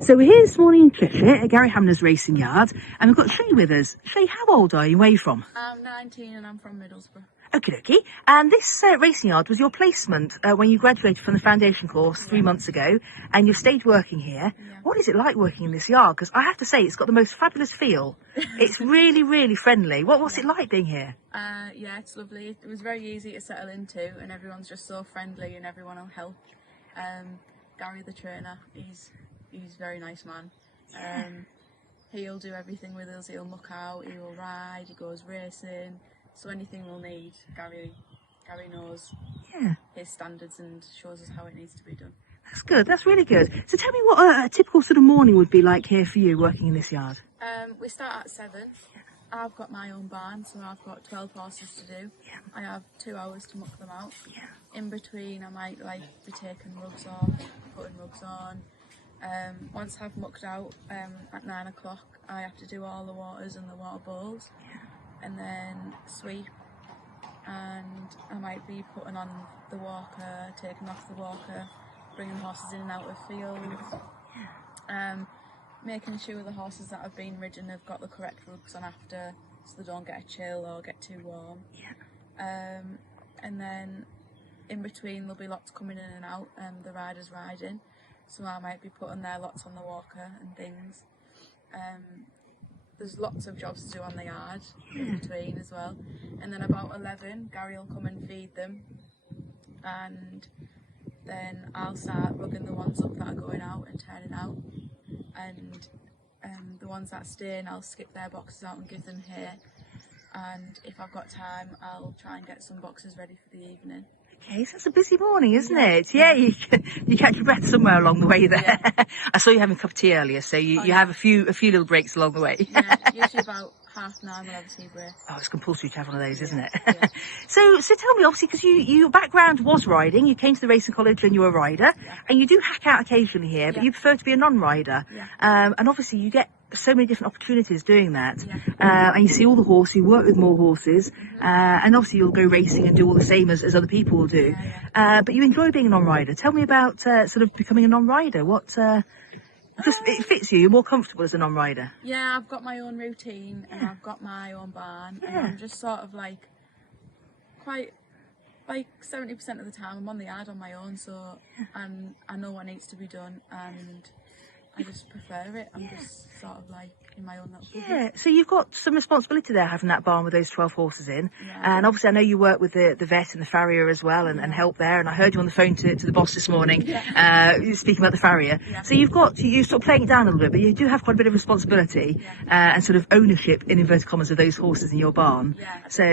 So we're here this morning in Cheshire at Gary Hanmer Racing Yard, and we've got Shae with us. Shae, how old are you? Where are you from? I'm 19 and I'm from Middlesbrough. Okie dokie. And this racing yard was your placement when you graduated from the foundation course 3 months ago, and you've stayed working here. Yeah. What is it like working in this yard? Because I have to say, it's got the most fabulous feel. It's really, really friendly. What's it like being here? Yeah, it's lovely. It was very easy to settle into, and everyone's just so friendly and everyone will help. Gary, the trainer, he's a very nice man. He'll do everything with us. He'll muck out, he will ride, he goes racing. So anything we'll need, Gary knows his standards and shows us how it needs to be done. That's good. That's really good. So tell me what a typical sort of morning would be like here for you working in this yard. We start at 7. I've got my own barn, so I've got 12 horses to do. I have 2 hours to muck them out. In between, I might be taking rugs off, putting rugs on. Once I've mucked out at 9 o'clock, I have to do all the waters and the water bowls, and then sweep. And I might be putting on the walker, taking off the walker, bringing the horses in and out of fields. Making sure the horses that have been ridden have got the correct rugs on after, so they don't get a chill or get too warm. And then in between there'll be lots coming in and out, the riders riding, so I might be putting their lots on the walker and things. There's lots of jobs to do on the yard in between as well. And then about 11, Gary will come and feed them, and then I'll start rugging the ones up that are going out and turning out. And the ones that stay in, I'll skip their boxes out and give them hay. And if I've got time, I'll try and get some boxes ready for the evening. Okay, so it's a busy morning, isn't it? Yeah, you catch your breath somewhere along the way there. I saw you having a cup of tea earlier, so you have a few little breaks along the way. Usually about 9:30 we'll have a tea break. Oh, it's compulsory to have one of those, isn't it? So tell me, obviously, because your background was riding, you came to the racing college and you were a rider, and you do hack out occasionally here, but you prefer to be a non-rider. And obviously you get so many different opportunities doing that. And you see all the horses, you work with more horses, and obviously you'll go racing and do all the same as other people will do. But you enjoy being a non-rider. Tell me about sort of becoming a non-rider. Because it fits you, you're more comfortable as a non-rider. Yeah, I've got my own routine and I've got my own barn, and I'm just sort of quite 70% of the time I'm on the yard on my own, so and I know what needs to be done, and I just prefer it. I'm just sort of in my own little business. So you've got some responsibility there, having that barn with those 12 horses in. And obviously I know you work with the vet and the farrier as well, and help there. And I heard you on the phone to the boss this morning, speaking about the farrier. So you sort of playing it down a little bit, but you do have quite a bit of responsibility and sort of ownership, in inverted commas, of those horses in your barn. So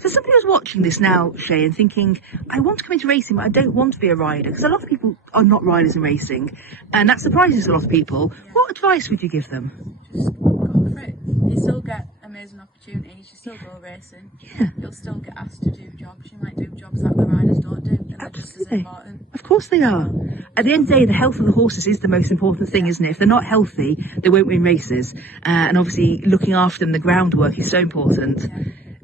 somebody who's watching this now, Shae, and thinking, I want to come into racing, but I don't want to be a rider, because a lot of people are not riders in racing, and that surprises a lot of people. What advice would you give them? Just go for it. You still get amazing opportunities, you still go racing, you'll still get asked to do jobs, you might do jobs that the riders don't do, and they're just as important. Of course they are. At the end of the day, the health of the horses is the most important thing, isn't it? If they're not healthy, they won't win races. And obviously looking after them, the groundwork is so important.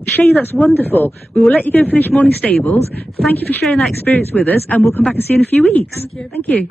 Shae, that's wonderful. We will let you go finish morning stables. Thank you for sharing that experience with us, and we'll come back and see you in a few weeks. Thank you. Thank you.